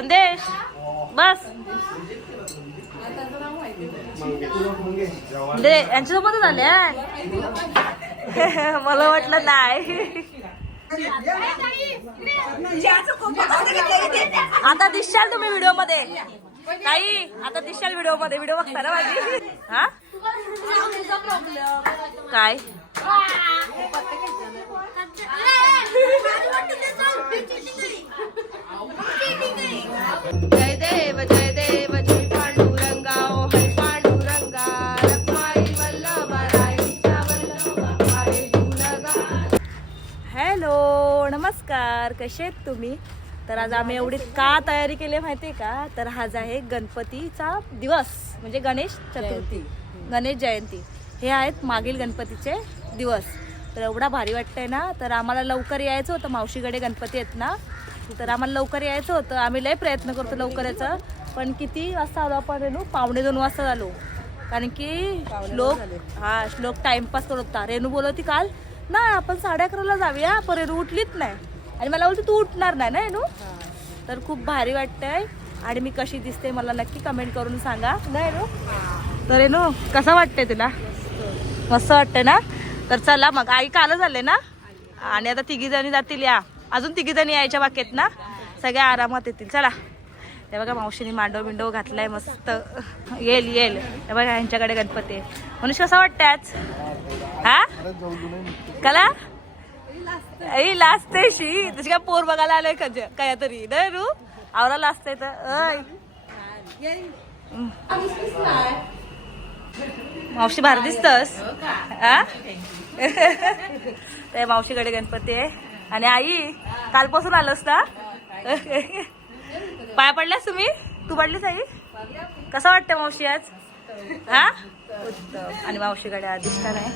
संदेश बस. दे यांच्यासोबतच आल्या मला वाटलं नाही. आता दिसशाल तुम्ही व्हिडिओमध्ये काही आता दिसशाल व्हिडिओमध्ये व्हिडिओ बघता ना माझी. हा? काय? जय देव जय देव जय पांडुरंगा ओ हरी पांडुरंगा रखमाई वल्लभाराईचा वल्लभाबाई गुणगा. हॅलो नमस्कार कसे आहेत तुम्ही? तर आज आम्ही एवढी का तयारी केली माहिती आहे का? तर आज आहे गणपतीचा दिवस म्हणजे गणेश चतुर्थी गणेश जयंती. हे आहेत मागील गणपतीचे दिवस. तर एवढा भारी वाटतंय ना? तर आम्हाला लवकर यायचं होतं मावशीकडे गणपती आहेत ना? तर आम्हाला लवकर यायचं होतं. आम्ही लय प्रयत्न करतो लवकर यायचं. पण किती वाजता आलो आपण रेणू? पावणे दोन वाजता झालो कारण की श्लोक हा श्लोक टाइमपास करत होता. रेणू बोलवती काल नाही आपण साडे अकराला जाऊया पण रेणू उठलीच नाही. आणि मला बोलते तू उठणार नाही ना रेणू? तर खूप भारी वाटतंय. आणि मी कशी दिसते मला नक्की कमेंट करून सांगा. नाही रेणू? तर रेणू कसं वाटतंय तुला? मस्त. वाटतंय ना? तर चला मग आई कालच आले ना? आणि आता तिघी जणी जातील या. अजून तिघी जणी यायच्या बाकीत ना? सगळ्या आरामात येतील. चला. ते बघा मावशीने मांडव बिंडव घातलाय मस्त. येईल येईल. ते बघा यांच्याकडे गणपती आहे. मनुष्य कसं वाटतं आज? हा? कला? आई लाजतेशी तशी काय पोर बघायला आलोय का काय तरी नाही रू? आवरा लाजतंय तर. अय. मावशी भारी दिसतस. हा? ते मावशीकडे गणपती आहे. आणि आई कालपासून आलोस ना? पाय पडल्यास तुम्ही? तू पडलीस आई? कसं वाटतं मावशी आज? हा? उत्तम आणि मावशीकडे अधिष्ठान आहे.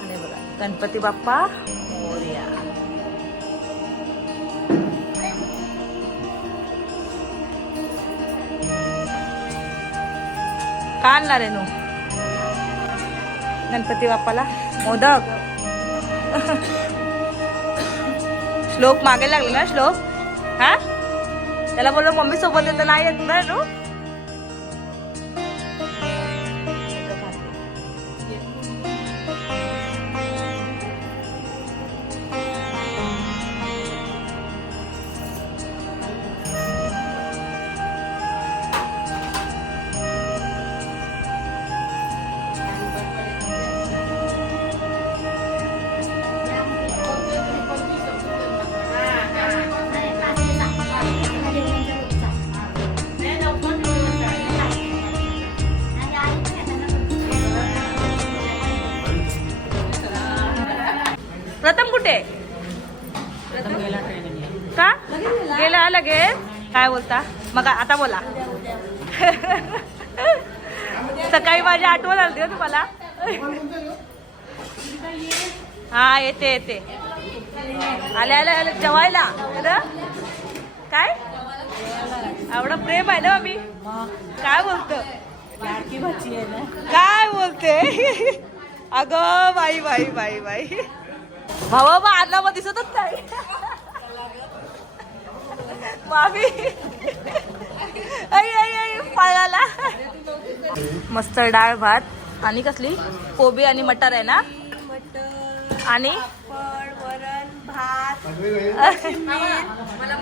आणि बघा गणपती बाप्पा. मोरया का आहे नू? गणपती बाप्पाला. मोदक. श्लोक मागे लागले ना श्लोक? हा? त्याला बोललो मम्मी सोबत येतं नाही येत ना नू गेला लगेच काय बोलता? मग आता बोला. सकाळी माझी आठवण आली हो तुम्हाला. हा येते येते. आले आले आले जेवायला. काय? एवढं प्रेम आहे ना आम्ही? काय बोलतो? काय बोलते? अगं बाई बाई बाई बाई. भावा बा आला मग दिसतच नाही. मामी. आई आई आई मस्त डाळ भात. आणि कसली? कोबी आणि मटर आहे ना? आणि?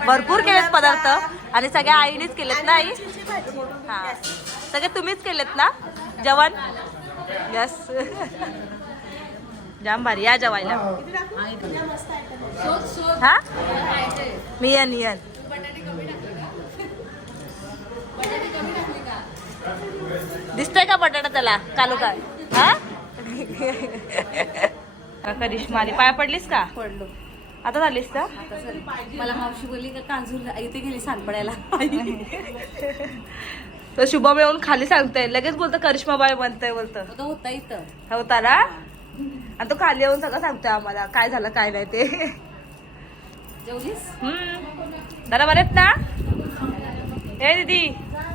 भरपूर केलेत पदार्थ. आणि सगळ्या आईनेच केलेत ना आई? हा. सगळे तुम्हीच केलेत ना? जेवण यस जाम भारी या जेवायला. हा? मी येन येन. दिसतोय का बटाटा त्याला? कालू काय हा? का करिश्मा आली पाया पडलीस का? पडलो. आता झालीस का? मला मावशी बोलली का कांजूर इथे गेली सांगपडायला तर शुभम येऊन खाली सांगतोय. लगेच बोलतो करिश्मा बाई म्हणतोय? बोलतो. तो होता इथं. होता ना? आणि तो खाली येऊन सगळं सांगतोय आम्हाला. काय झालं काय नाही ते. हम्म. जरा बरेत ना? ए दीदी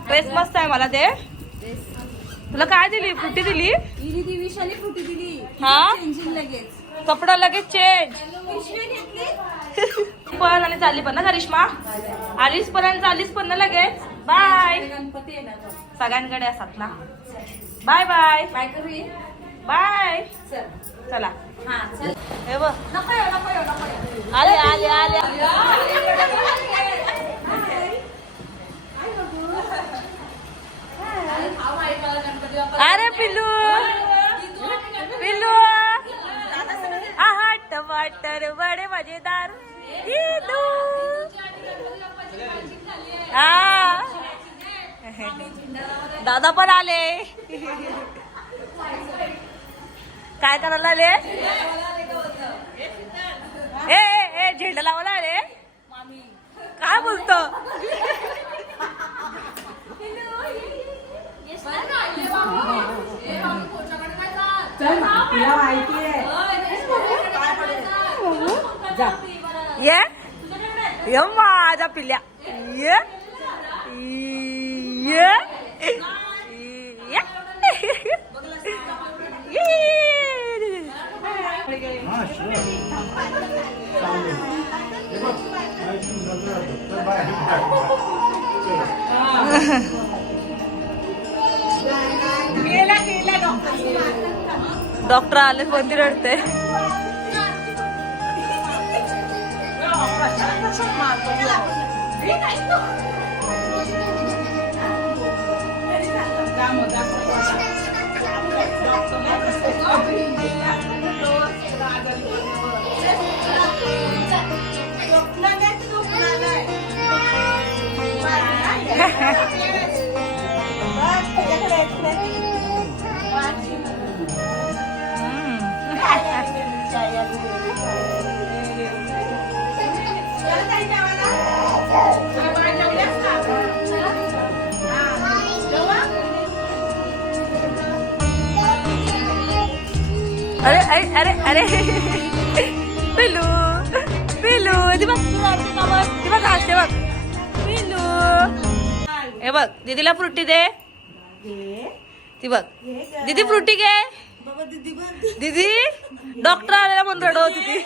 ड्रेस मस्त आहे मला ते तुला काय दिली? फ्रुटी दिली? दिली ती विशाली फ्रुटी दिली? हा? चेंजिंग लगेच. कपडा लगेच चेंज पण आणि चालली पण ना करिश्मा? आलीस पण आणि चाललीस पण ना लगेच? बाय. सगळ्यांकडे असतात ना. बाय बाय करूया? बाय चल. हा बघ. आले आले आले. अरे पिल्लू. पिल्लू. आहा टमाटर बडे मजेदार. दादा पण आले. काय करायला आले? ए ए, झेंडा लावायला आले? काय बोलतो? ये? ये माझ्या पिल्या. ये? ये? डॉक्टर आले कोणती रडते Jangan tanya अरे अरे अरे अरे. पिलू पिलू ती बघ ती बघ हसते बघ पिलू हे बघ दीदीला फ्रुटी दे. ती बघ दीदी फ्रुटी घे. दीदी डॉक्टर आलेला म्हणून दीदी होती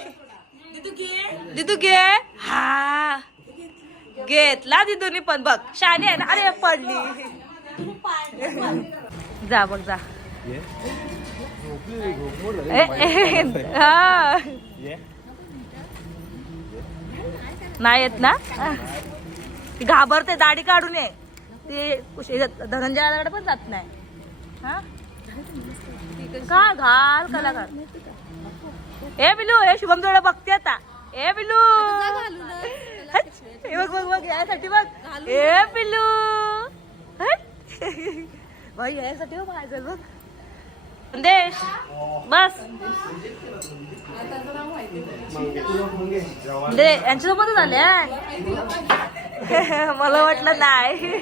दीदू घे. हा. घेतला दीदूनी पण बघ. शानी आहे ना अरे पडली. जा बघ जा. हा. नाही येत ना? ती घाबरते दाढी काढून ये. ती धनंजयाकडे पण जात नाही. हा? का घाल कला घाल ए बिलू हे शुभम जोडा बघते आता. ए बिलू. हट. हे बघ बघ बघ यासाठी बघ. ए बिलू. हट. बाई यासाठी बघ. संदेश बस दे यांच्यासोबतच आले हा? मला वाटलं नाही.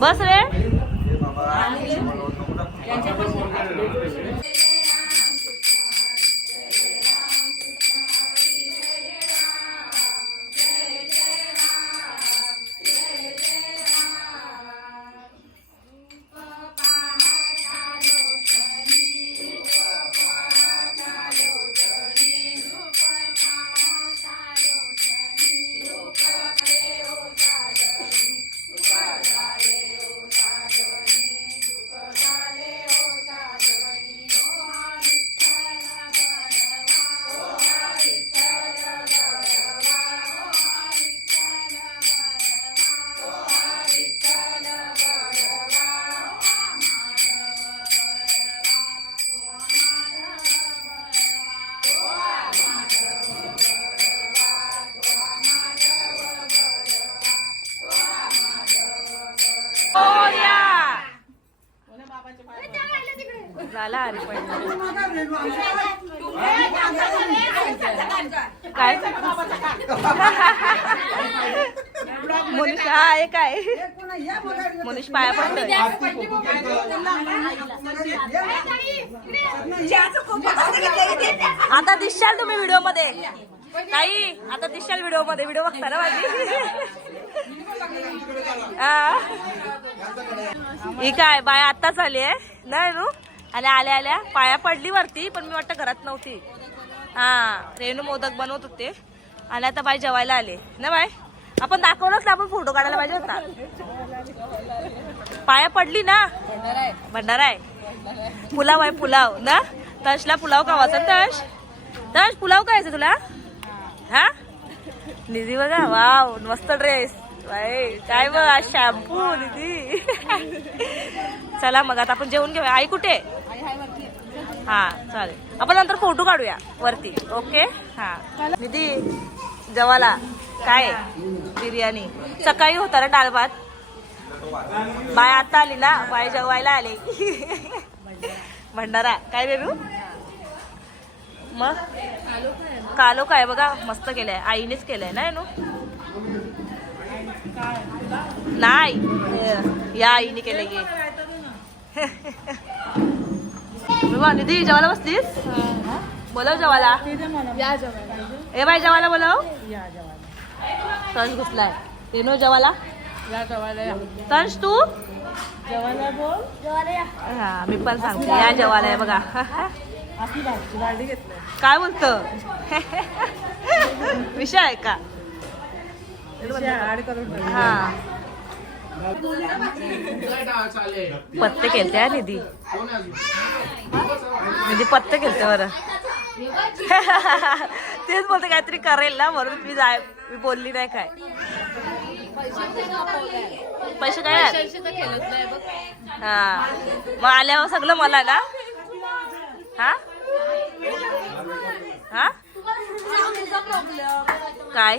बस रे. मोरया. आहे काय? मनीष पाया पडतोय. आता दिसशाल तुम्ही व्हिडिओमध्ये ताई आता दिसशाल व्हिडिओमध्ये व्हिडिओ बघता ना माझी? हा. काय बाय आत्ताच आली आहे? नाही रू आणि आल्या आल्या. पाया पडली वरती पण मी वाटतं घरात नव्हती. हा रेणू मोदक बनवत होते. आणि आता बाई जेवायला आले. ना बाय आपण दाखवलंच ना आपण फोटो काढायला पाहिजे होता. पाया पडली ना? भंडारा आहे. पुलाव आहे पुलाव. ना? तशला पुलाव का वाचन तश? तश पुलाव खायचं तुला? हा? निधी बघा वाव मस्त ड्रेस काय बघ शॅम्पू निधी. चला मग आता आपण जेवून घेऊया. आई कुठे? हा चालेल. आपण नंतर फोटो काढूया वरती. ओके हा. निधी. जेवाला काय? बिर्याणी. सकाळी होता ना डाळ भात? बाय आता आली ना बाय जेवायला आले. भंडारा. काय बेबू? मग? कालो काय बघा. मस्त केलंय. आईनेच केलंय ना नो नाही. या आईने केलंय की. निधी जेवायला बसलीस? बोलव जेवायला. या जेवायला. ए बाई जेवायला बोलव. तंश घुसलाय येनो या या. तंश तू? हा मी पण सांगते. या जेवायला आहे बघा. काय बोलतो? विषय आहे का. हा. पत्ते केलते हा निधी. निधी पत्ते केलते बरं. तेच बोलते काहीतरी करेल ना म्हणून मी जाय मी बोलली नाही काय. पैसे काय हा. मग आल्यावर सगळं मला ना हा? हा? काय?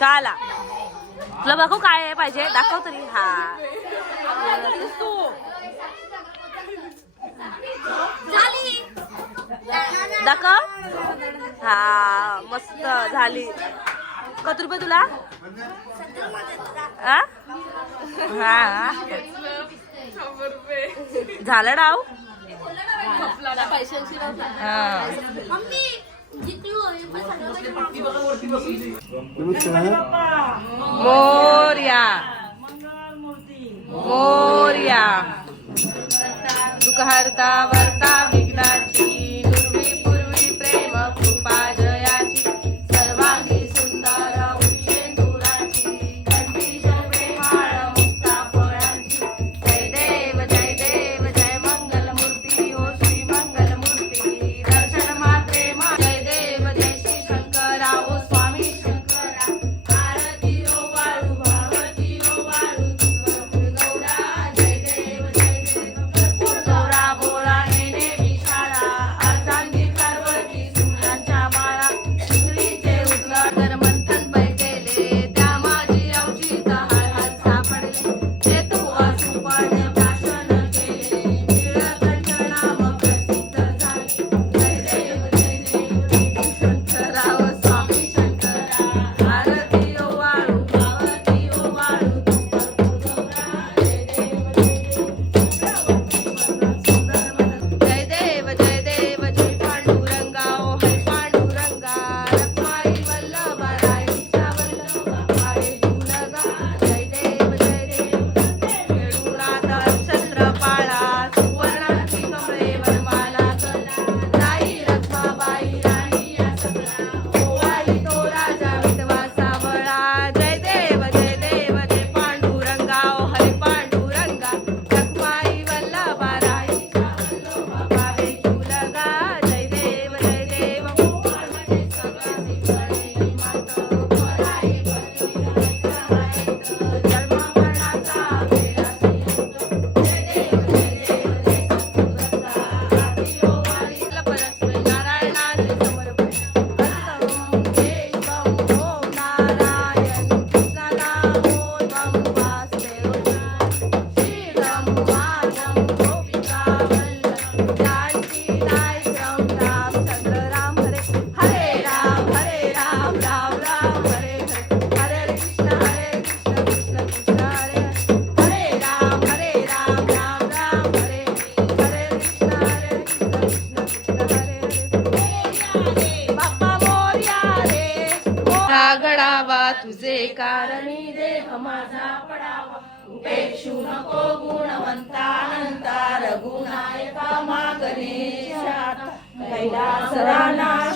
काला. तुला बघू काय आहे पाहिजे दाखव तरी हा दाखव हा मस्त झाली कत रुपये तुला आ? हा झालं डाव हा मोर्या मोर्या दुःख हरता वर्ता विघ्नाची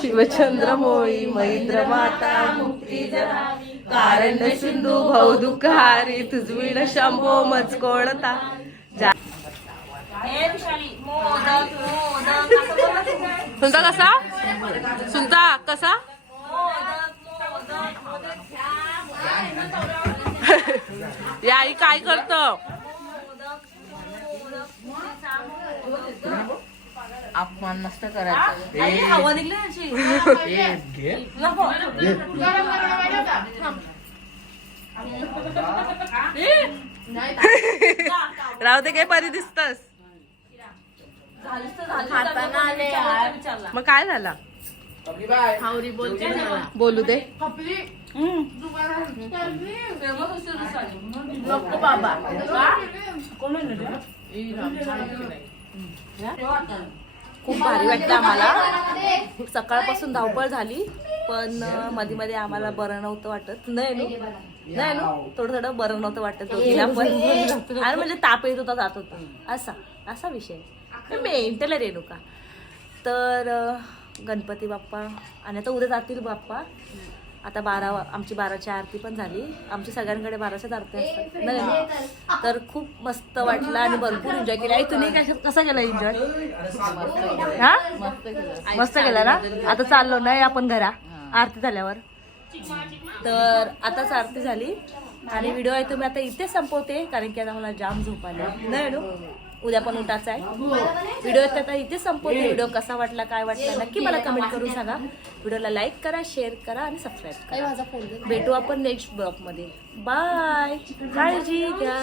शिवचंद्र मोळी मैत्र माता मुक्ती कारण सिंधू भाऊ दुःखारी तुझविण शंभो मज कोणता जा- सुनता कसा? सुनता कसा? या आई काय करत? अपमान नसतं करायचं. हवा निघली अशी नको. राहू दे काय परी दिसतस. हाताना आले विचारला मग काय झाला? बोलू दे. नको बाबा. खूप भारी वाटतं आम्हाला. सकाळपासून धावपळ झाली पण मध्ये मध्ये आम्हाला बरं नव्हतं वाटत. नाही नु? नाही ना? थोडं थोडं बरं नव्हतं वाटत पण. आणि म्हणजे ताप येत होता जात होता. असा असा विषय. मेंटल रेणुका तर गणपती बाप्पा आणि आता उद्या जातील बाप्पा. आता बारा आमची बाराची आरती पण झाली. आमची सगळ्यांकडे बाराच्याच आरती असतात. नाही ना? तर खूप मस्त वाटलं आणि भरपूर एन्जॉय केला. आई तुम्ही कसा केला एन्जॉय हा? मस्त केला ना? आता चाललो नाही आपण घरा. आरती झाल्यावर. तर आताच आरती झाली. आणि व्हिडिओ आहे तुम्ही आता इथेच संपवते कारण की आता मला जाम झोप आली. नाही उद्या पण उठायचं आहे. व्हिडिओ आता इथेच संपवते व्हिडिओ कसा वाटला काय वाटला नक्की मला कमेंट करून सांगा. व्हिडिओला लाईक करा शेअर करा आणि सबस्क्राईब करा. माझा फोन भेटू आपण नेक्स्ट ब्लॉगमध्ये. बाय काळजी घ्या.